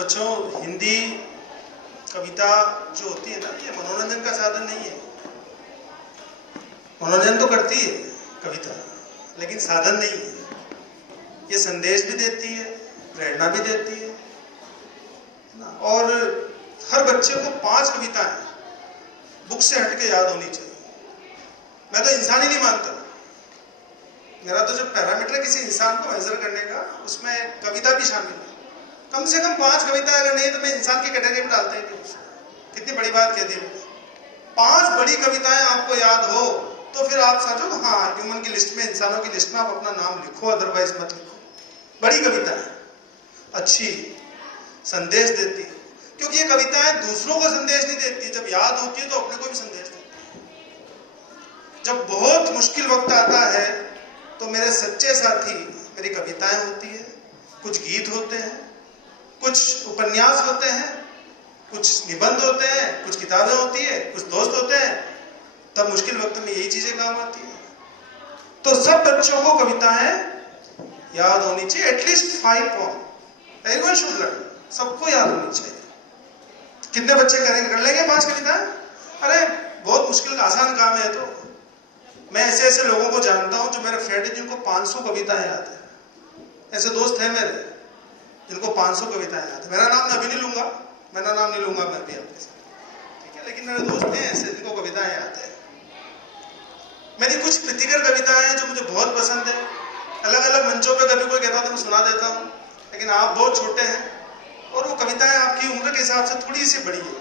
बच्चों, हिंदी कविता जो होती है ना, ये मनोरंजन का साधन नहीं है। मनोरंजन तो करती है कविता, लेकिन साधन नहीं है। ये संदेश भी देती है, प्रेरणा भी देती है ना। और हर बच्चे को 5 कविताएं बुक से हटके याद होनी चाहिए। मैं तो इंसान ही नहीं मानता। मेरा तो जो पैरामीटर है किसी इंसान को मेजर करने का, उसमें कविता भी शामिल है। कम से कम 5 कविताएं अगर नहीं तो मैं इंसान की कैटेगरी में डालता ही नहीं। कितनी बड़ी बात कह दी मैंने। 5 बड़ी कविताएं आपको याद हो तो फिर आप समझो, हाँ, ह्यूमन की लिस्ट में, इंसानों की लिस्ट में आप अपना नाम लिखो, अदरवाइज मत लिखो। बड़ी कविताएं अच्छी संदेश देती है, क्योंकि ये कविताएं दूसरों को संदेश नहीं देती। जब याद होती है तो अपने को भी संदेश देती है। जब बहुत मुश्किल वक्त आता है तो मेरे सच्चे साथी मेरी कविताएं होती है, कुछ गीत होते हैं, कुछ उपन्यास होते हैं, कुछ निबंध होते हैं, कुछ किताबें होती है, कुछ दोस्त होते हैं। तब मुश्किल वक्त में यही चीजें काम आती है। तो सब बच्चों को कविताएं याद होनी चाहिए। At least 5 poem everyone should learn. सबको याद होनी चाहिए। कितने बच्चे करेंगे, कर लेंगे 5 कविताएं? अरे बहुत मुश्किल आसान काम है। तो मैं ऐसे ऐसे लोगों को जानता हूं जो मेरे फ्रेंड है, जिनको 500 कविताएं याद है। ऐसे दोस्त हैं मेरे जिनको 500 कविताएं याद है। मेरा नाम मैं अभी नहीं लूंगा, मेरा नाम नहीं लूंगा मैं भी आपके साथ, ठीक है? लेकिन मेरे दोस्त हैं ऐसे जिनको कविताएं याद है। मेरी कुछ प्रीतिकर कविताएं हैं जो मुझे बहुत पसंद है। अलग अलग मंचों पे कभी कोई कहता तो मैं सुना देता हूँ, लेकिन आप बहुत छोटे हैं और वो कविताएं आपकी उम्र के हिसाब से थोड़ी सी बड़ी है।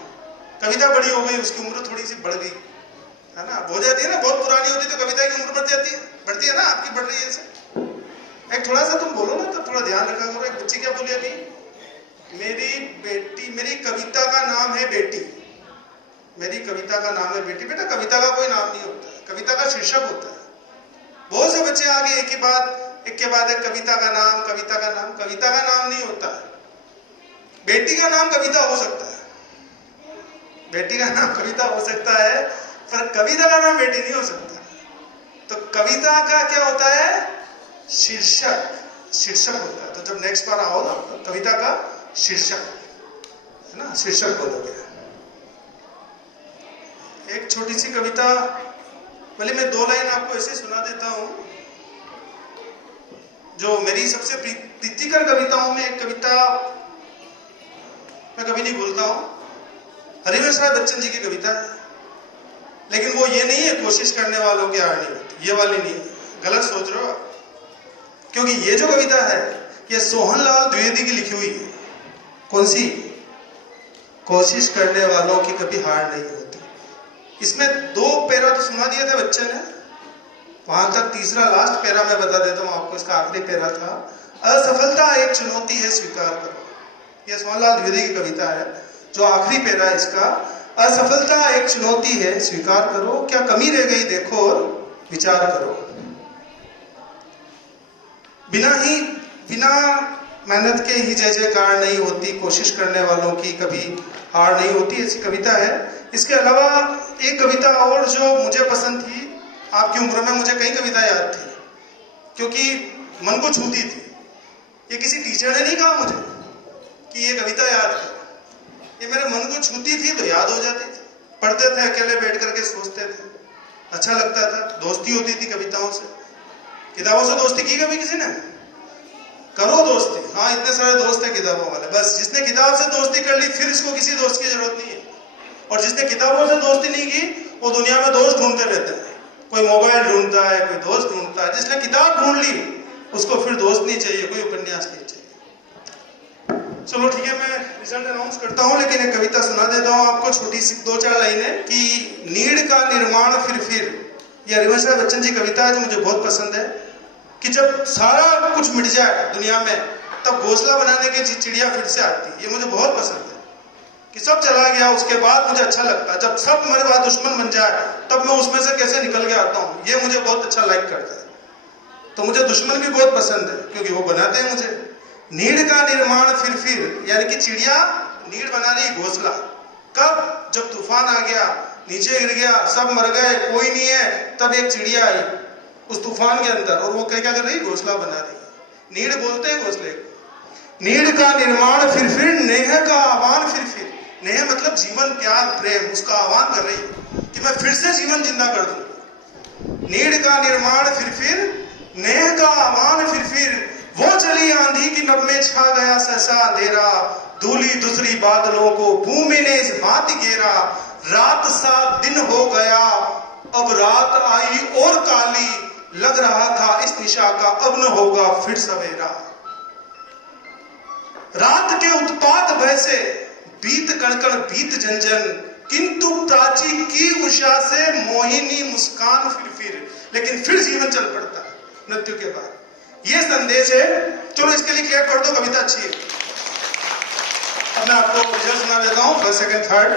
कविता बड़ी हो गई, उसकी उम्र थोड़ी सी बढ़ गई, है ना? हो जाती है ना, बहुत पुरानी होती है तो कविता की उम्र बढ़ जाती है, बढ़ती है ना, आपकी बढ़ रही है ऐसे। एक थोड़ा सा तुम बोलो ना, तो थोड़ा ध्यान रखा करो। एक बच्ची क्या बोली अभी? मेरी बेटी, मेरी कविता का नाम है बेटी। मेरी कविता का नाम है बेटी। बेटा, कविता का कोई नाम नहीं होता है, कविता का शीर्षक होता है। बहुत से बच्चे आगे एक के बाद एक कविता का नाम, कविता का नाम। कविता का नाम नहीं होता है। बेटी का नाम कविता हो सकता है, बेटी का नाम कविता हो सकता है, पर कविता का नाम बेटी नहीं हो सकता। तो कविता का क्या होता है? शीर्षक। शीर्षक होता है। तो जब नेक्स्ट बार आओ ना, कविता का शीर्षक, है ना, शीर्षक बोलोगे। एक छोटी सी कविता, भले मैं 2 लाइन आपको ऐसे सुना देता हूं। जो मेरी सबसे प्रीतिकर कविताओं में एक कविता मैं कभी नहीं भूलता हूं, हरिवंश राय बच्चन जी की कविता है। लेकिन वो ये नहीं है कोशिश करने वालों की हार नहीं होती, ये वाली नहीं, गलत सोच रहे हो आप। क्योंकि ये जो कविता है ये सोहनलाल द्विवेदी की लिखी हुई है। कौन सी? कोशिश करने वालों की कभी हार नहीं होती। इसमें 2 पैरा तो सुना दिए थे बच्चे ने, वहां तक तीसरा लास्ट पैरा मैं बता देता हूं आपको। इसका आखिरी पैरा था, असफलता एक चुनौती है स्वीकार करो। यह सोहनलाल द्विवेदी की कविता है। जो आखिरी पैरा है इसका, असफलता एक चुनौती है स्वीकार करो, क्या कमी रह गई देखो और विचार करो। बिना मेहनत के ही जय जयकार नहीं होती, कोशिश करने वालों की कभी हार नहीं होती। ऐसी कविता है। इसके अलावा एक कविता और जो मुझे पसंद थी, आपकी उम्र में मुझे कई कविता याद थी, क्योंकि मन को छूती थी। ये किसी टीचर ने नहीं कहा मुझे कि ये कविता याद है, ये मेरे मन को छूती थी तो याद हो जाती थी। पढ़ते थे, अकेले बैठ करके सोचते थे, अच्छा लगता था। दोस्ती होती थी कविताओं से। किताबों से दोस्ती की कभी किसी ने? करो दोस्ती। हाँ, इतने सारे दोस्त हैं किताबों वाले। बस जिसने किताब से दोस्ती कर ली फिर इसको किसी दोस्त की जरूरत नहीं है। और जिसने किताबों से दोस्ती नहीं की वो दुनिया में दोस्त ढूंढते रहते हैं। कोई मोबाइल ढूंढता है, कोई दोस्त ढूंढता है। जिसने किताब ढूंढ ली उसको फिर दोस्त नहीं चाहिए, कोई उपन्यास नहीं चाहिए। चलो ठीक है, मैं रिजल्ट अनाउंस करता हूँ, लेकिन एक कविता सुना देता हूँ आपको, छोटी सी 2-4 लाइनें। कि नीड़ का निर्माण फिर। यह हरिवंश राय बच्चन जी कविता है जो मुझे बहुत पसंद है। कि जब सारा कुछ मिट जाए दुनिया में, तब घोंसला बनाने की चिड़िया फिर से आती है। ये मुझे बहुत पसंद है कि सब चला गया उसके बाद मुझे अच्छा लगता है। जब सब मेरे बाद दुश्मन बन जाए तब मैं उसमें से कैसे निकल के आता हूँ, ये मुझे बहुत अच्छा लाइक करता है। तो मुझे दुश्मन भी बहुत पसंद है क्योंकि वो बनाते हैं मुझे। नीड़ का निर्माण फिर, यानी कि चिड़िया नीड़ बना रही घोंसला। कब? जब तूफान आ गया, नीचे गिर गया, सब मर गए, कोई नहीं है, तब एक चिड़िया आई उस तूफान के अंदर, और वो क्या कर रही? घोंसला बना रही है। नीड़ बोलते हैं घोंसले को। नीड़ का निर्माण फिर नेह का आह्वान फिर नेह मतलब जीवन, प्यार, प्रेम, उसका आह्वान कर रही कि मैं फिर से जीवन जिंदा कर दूं। नीड़ का निर्माण फिर नेह का आह्वान फिर वो चली आंधी की नभ में छा गया सहसा अंधेरा, धूली दूसरी बादलों को भूमि ने इस भांति घेरा, रात सा दिन हो गया अब रात आई और काली, लग रहा था इस निशा का अब न होगा फिर सवेरा। रात के उत्पात भय से बीत कणकण बीत जनजन, किंतु प्राची की उषा से मोहिनी मुस्कान फिर लेकिन फिर जीवन चल पड़ता है मृत्यु के बाद। ये संदेश है। चलो इसके लिए क्लियर कर दो, कविता अच्छी है। अब मैं आपको रिजल्ट सुना देता हूं, फर्स्ट सेकंड थर्ड।